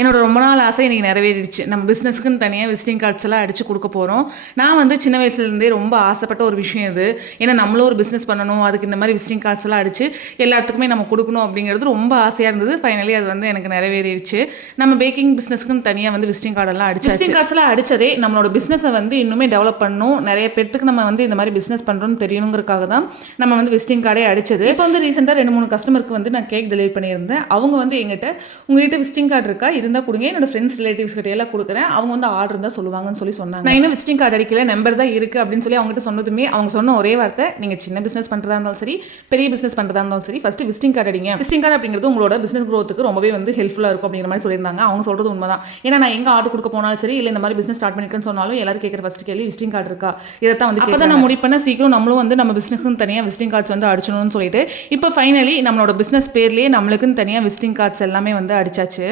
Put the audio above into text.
என்னோட ரொம்ப நாள் ஆசை எனக்கு நிறைவேறிடுச்சு. நம்ம பிஸ்னஸ்க்குன்னு தனியாக விசிட்டிங் கார்ட்ஸ் எல்லாம் அடிச்சு கொடுக்க போகிறோம். நான் வந்து சின்ன வயசுலேருந்தே ரொம்ப ஆசைப்பட்ட ஒரு விஷயம் இது. ஏன்னா நம்மளும் ஒரு பிஸ்னஸ் பண்ணணும், அதுக்கு இந்த மாதிரி விசிட்டிங் கார்ட்ஸ் எல்லாம் அடிச்சு எல்லாத்துக்குமே நம்ம கொடுக்கணும் அப்படிங்கிறது ரொம்ப ஆசையாக இருந்தது. ஃபைனலி அது வந்து எனக்கு நிறைவேறிடுச்சு. நம்ம பேக்கிங் பிஸ்னஸ்க்குன்னு தனியாக வந்து விசிட்டிங் கார்டெல்லாம் அடிச்சு விசிட்டிங் கார்ட்ஸ் எல்லாம் அடிச்சதே நம்மளோட பிஸ்னஸை வந்து இன்னுமே டெவலப் பண்ணணும், நிறைய பேர்த்துக்கு நம்ம வந்து இந்த மாதிரி பிஸ்னஸ் பண்ணுறோம்னு தெரியணுங்கிறதுக்காக தான் நம்ம வந்து விசிட்டிங் கார்டே அடிச்சது. இப்போ வந்து ரீசெண்டாக 2-3 கஸ்டமருக்கு வந்து நான் கேக் டெலிவரி பண்ணியிருந்தேன். அவங்க வந்து எங்கிட்ட உங்ககிட்ட விசிட்டிங் கார்டு இருக்கா, இருந்தால் கொடுங்க, என்னோட ஃப்ரெண்ட்ஸ் ரிலேட்டிவ்ஸ் கிட்ட எல்லாம் கொடுக்குறேன், அவங்க வந்து ஆர்டர் இருந்தால் சொல்லுவாங்கன்னு சொல்லி சொன்னாங்க. நான் இன்னும் விசிட்டிங் கார்டு அடிக்கல, நம்பர் தான் இருக்குது அப்படின்னு சொல்லி அவங்ககிட்ட சொன்னதுமே அவங்க சொன்ன ஒரே வார்த்தை, நீங்கள் சின்ன பிஸ்னஸ் பண்ணுறதா இருந்தாலும் சரி, பெரிய பிஸ்னஸ் பண்ணுறதா இருந்தாலும் சரி, ஃபஸ்ட்டு விசிட்டிங் கார்டு அடிங்க. விசிட்டிங் கார்டு அப்படிங்கிறது உங்களோட பிஸ்னஸ் க்ரோத்துக்கு ரொம்பவே வந்து ஹெல்ப்ஃபுல்லாக இருக்கும் அப்படிங்கிற மாதிரி சொல்லியிருந்தாங்க. அவங்க சொல்கிறது உண்மை தான். ஏன்னா நான் எங்கே ஆர்டர் கொடுக்க போனாலும் சரி, இல்லை இந்த மாதிரி பிஸ்னஸ் ஸ்டார்ட் பண்ணிருக்கேன்னு சொன்னாலும் எல்லாரும் கேட்குற ஃபஸ்ட் கேள்வி விசிட்டிங் கார்டு இருக்கா, இதை தான் வந்து அப்போ தான் நான் முடிவு பண்ண சீக்கிரம் நம்மளும் வந்து நம்ம பிஸ்னஸ்க்கு தனியாக விசிட்டிங் கார்ட்ஸ் வந்து அடிச்சணும்னு சொல்லிட்டு இப்போ ஃபைனலி நம்மளோட பிஸ்னஸ் பேர்லேயே நம்மளுக்குன்னு தனியாக விசிட்டிங் கார்ட்ஸ் எல்லாமே வந்து அடிச்சாச்சு.